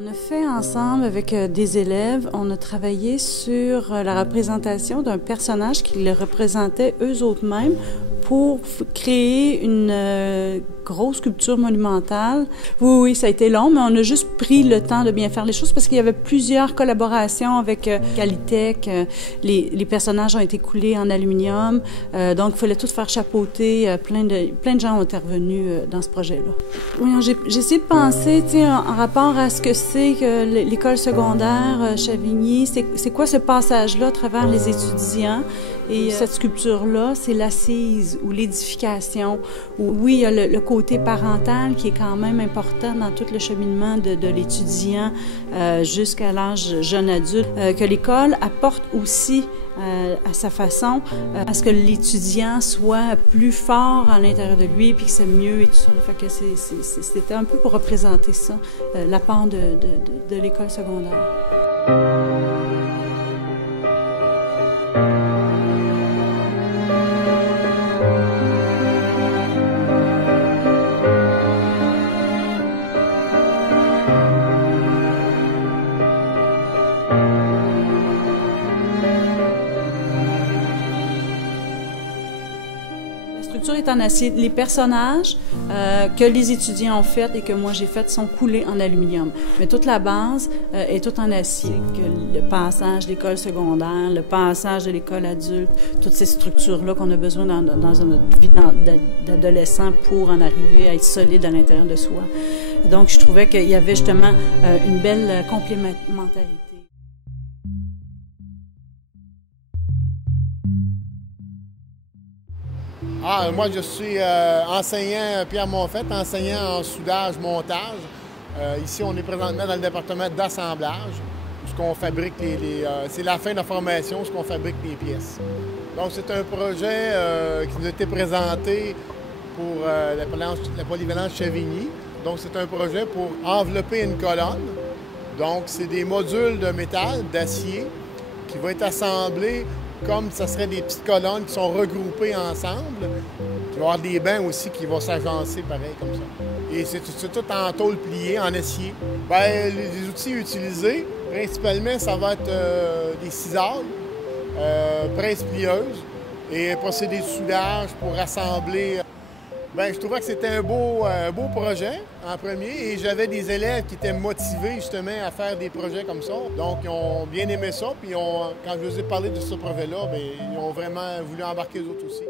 On a fait ensemble avec des élèves, on a travaillé sur la représentation d'un personnage qui les représentait eux autres mêmes pour créer une grosse sculpture monumentale. Oui, ça a été long, mais on a juste pris le temps de bien faire les choses parce qu'il y avait plusieurs collaborations avec Calitech. Les personnages ont été coulés en aluminium, donc il fallait tout faire chapeauter. Plein de gens ont intervenu dans ce projet-là. Oui, j'ai essayé de penser, en rapport à ce que c'est que l'école secondaire Chavigny, c'est quoi ce passage-là à travers les étudiants? Et cette sculpture-là, c'est l'assise ou l'édification. Oui, il y a le côté parental qui est quand même important dans tout le cheminement de l'étudiant jusqu'à l'âge jeune adulte, que l'école apporte aussi à sa façon à ce que l'étudiant soit plus fort à l'intérieur de lui puis que c'est mieux et tout ça. Fait que c'était un peu pour représenter ça, l'apport de l'école secondaire. La structure est en acier. Les personnages que les étudiants ont faits et que moi j'ai faits sont coulés en aluminium. Mais toute la base est toute en acier. Le passage de l'école secondaire, le passage de l'école adulte, toutes ces structures-là qu'on a besoin dans notre vie d'adolescent pour en arriver à être solide à l'intérieur de soi. Donc je trouvais qu'il y avait justement une belle complémentarité. Moi, je suis enseignant Pierre Monfette, enseignant en soudage-montage. Ici, on est présentement dans le département d'assemblage, où on fabrique c'est la fin de la formation, où on fabrique les pièces. Donc, c'est un projet qui nous a été présenté pour la polyvalence Chavigny. Donc, c'est un projet pour envelopper une colonne. Donc, c'est des modules de métal, d'acier, qui vont être assemblés comme ce serait des petites colonnes qui sont regroupées ensemble. Il va y avoir des bancs aussi qui vont s'agencer pareil comme ça. Et c'est tout en tôle pliée, en acier. Bien, les outils utilisés, principalement, ça va être des cisailles, pinces plieuses et procédés de soudage pour assembler. Bien, je trouvais que c'était un beau projet en premier et j'avais des élèves qui étaient motivés justement à faire des projets comme ça. Donc, ils ont bien aimé ça. Puis, quand je leur ai parlé de ce projet-là, bien, ils ont vraiment voulu embarquer les autres aussi.